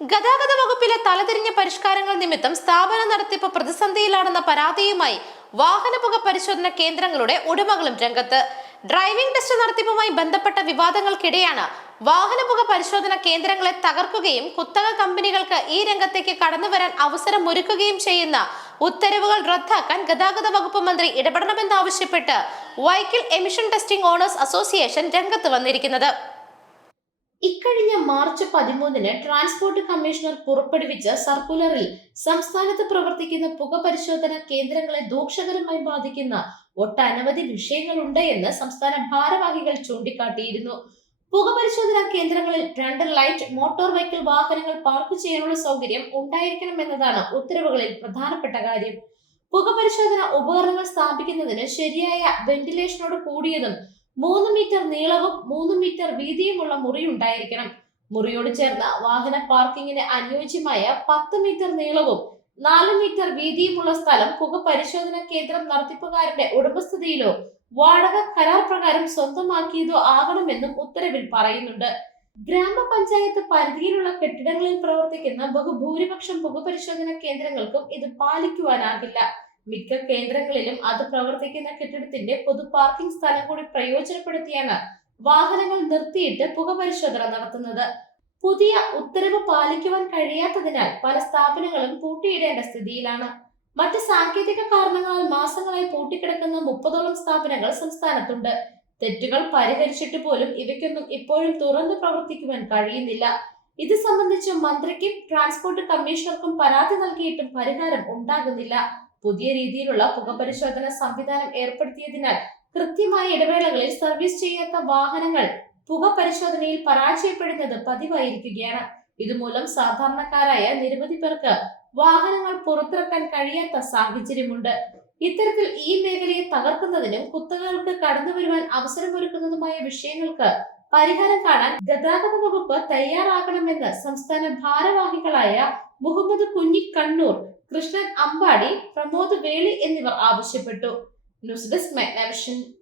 ഗതാഗത വകുപ്പിലെ തലതിരിഞ്ഞ പരിഷ്കാരങ്ങൾ നിമിത്തം സ്ഥാപന നടത്തിപ്പ് പ്രതിസന്ധിയിലാണെന്ന പരാതിയുമായി വാഹനപുക പരിശോധന കേന്ദ്രങ്ങളുടെ ഉടമകളും രംഗത്ത്. ഡ്രൈവിംഗ് ടെസ്റ്റ് നടത്തിപ്പുമായി ബന്ധപ്പെട്ട വിവാദങ്ങൾക്കിടെയാണ് വാഹനപുക പരിശോധന കേന്ദ്രങ്ങളെ തകർക്കുകയും കുത്തക കമ്പനികൾക്ക് ഈ രംഗത്തേക്ക് കടന്നുവരാൻ അവസരം ഒരുക്കുകയും ചെയ്യുന്ന ഉത്തരവുകൾ റദ്ദാക്കാൻ ഗതാഗത വകുപ്പ് മന്ത്രി ഇടപെടണമെന്നാവശ്യപ്പെട്ട് vehicle emission testing owners association രംഗത്ത് വന്നിരിക്കുന്നത്. ഇക്കഴിഞ്ഞ മാർച്ച് പതിമൂന്നിന് ട്രാൻസ്പോർട്ട് കമ്മീഷണർ പുറപ്പെടുവിച്ച സർക്കുലറിൽ സംസ്ഥാനത്ത് പ്രവർത്തിക്കുന്ന പുക പരിശോധന കേന്ദ്രങ്ങളെ ദോഷകരമായി ബാധിക്കുന്ന ഒട്ടനവധി വിഷയങ്ങളുണ്ട് എന്ന് സംസ്ഥാന ഭാരവാഹികൾ ചൂണ്ടിക്കാട്ടിയിരുന്നു. പുക പരിശോധനാ കേന്ദ്രങ്ങളിൽ രണ്ട് ലൈറ്റ് മോട്ടോർ വെഹിക്കിൾ വാഹനങ്ങൾ പാർക്ക് ചെയ്യാനുള്ള സൗകര്യം ഉണ്ടായിരിക്കണമെന്നതാണ് ഉത്തരവുകളിൽ പ്രധാനപ്പെട്ട കാര്യം. പുക പരിശോധന ഉപകരണങ്ങൾ സ്ഥാപിക്കുന്നതിന് ശരിയായ വെന്റിലേഷനോട് കൂടിയതും മൂന്ന് മീറ്റർ നീളവും മൂന്ന് മീറ്റർ വീതിയുമുള്ള മുറി ഉണ്ടായിരിക്കണം. മുറിയോട് ചേർന്ന വാഹന പാർക്കിങ്ങിന് അനുയോജ്യമായ പത്ത് മീറ്റർ നീളവും നാല് മീറ്റർ വീതിയുമുള്ള സ്ഥലം പുക പരിശോധന കേന്ദ്രം നടത്തിപ്പുകാരുടെ ഉടമസ്ഥതയിലോ വാടക കരാർ പ്രകാരം സ്വന്തമാക്കിയതോ ആകണമെന്നും ഉത്തരവിൽ പറയുന്നുണ്ട്. ഗ്രാമപഞ്ചായത്ത് പരിധിയിലുള്ള കെട്ടിടങ്ങളിൽ പ്രവർത്തിക്കുന്ന ബഹുഭൂരിപക്ഷം പുകപരിശോധന കേന്ദ്രങ്ങൾക്കും ഇത് പാലിക്കുവാനാകില്ല. മിക്ക കേന്ദ്രങ്ങളിലും അത് പ്രവർത്തിക്കുന്ന കെട്ടിടത്തിന്റെ പൊതു പാർക്കിംഗ് സ്ഥലം കൂടി പ്രയോജനപ്പെടുത്തിയാണ് വാഹനങ്ങൾ നിർത്തിയിട്ട് പുകപരിശോധന നടത്തുന്നത്. പുതിയ ഉത്തരവ് പാലിക്കുവാൻ കഴിയാത്തതിനാൽ പല സ്ഥാപനങ്ങളും പൂട്ടിയിടേണ്ട സ്ഥിതിയിലാണ്. മറ്റ് സാങ്കേതിക കാരണങ്ങളാൽ മാസങ്ങളായി പൂട്ടിക്കിടക്കുന്ന മുപ്പതോളം സ്ഥാപനങ്ങൾ സംസ്ഥാനത്തുണ്ട്. തെറ്റുകൾ പരിഹരിച്ചിട്ട് പോലും ഇവയ്ക്കൊന്നും ഇപ്പോഴും തുറന്നു പ്രവർത്തിക്കുവാൻ കഴിയുന്നില്ല. ഇത് സംബന്ധിച്ച് മന്ത്രിക്കും ട്രാൻസ്പോർട്ട് കമ്മീഷണർക്കും പരാതി നൽകിയിട്ടും പരിഹാരം ഉണ്ടാകുന്നില്ല. പുതിയ രീതിയിലുള്ള പുകപരിശോധന സംവിധാനം ഏർപ്പെടുത്തിയതിനാൽ കൃത്യമായ ഇടവേളകളിൽ സർവീസ് ചെയ്യാത്ത വാഹനങ്ങൾ പുക പരിശോധനയിൽ പരാജയപ്പെടുന്നത് പതിവായിരിക്കുകയാണ്. ഇതുമൂലം സാധാരണക്കാരായ നിരവധി പേർക്ക് വാഹനങ്ങൾ പുറത്തിറക്കാൻ കഴിയാത്ത സാഹചര്യമുണ്ട്. ഇത്തരത്തിൽ ഈ മേഖലയെ തകർക്കുന്നതിനും കുത്തകകൾക്ക് കടന്നു വരുവാൻ അവസരമൊരുക്കുന്നതുമായ വിഷയങ്ങൾക്ക് പരിഹാരം കാണാൻ ഗതാഗത വകുപ്പ് തയ്യാറാകണമെന്ന് സംസ്ഥാന ഭാരവാഹികളായ മുഹമ്മദ് കുഞ്ഞി കണ്ണൂർ കൃഷ്ണൻ അമ്പാടി പ്രമോദ് വേളി എന്നിവർ ആവശ്യപ്പെട്ടു. News desk Meghnavision.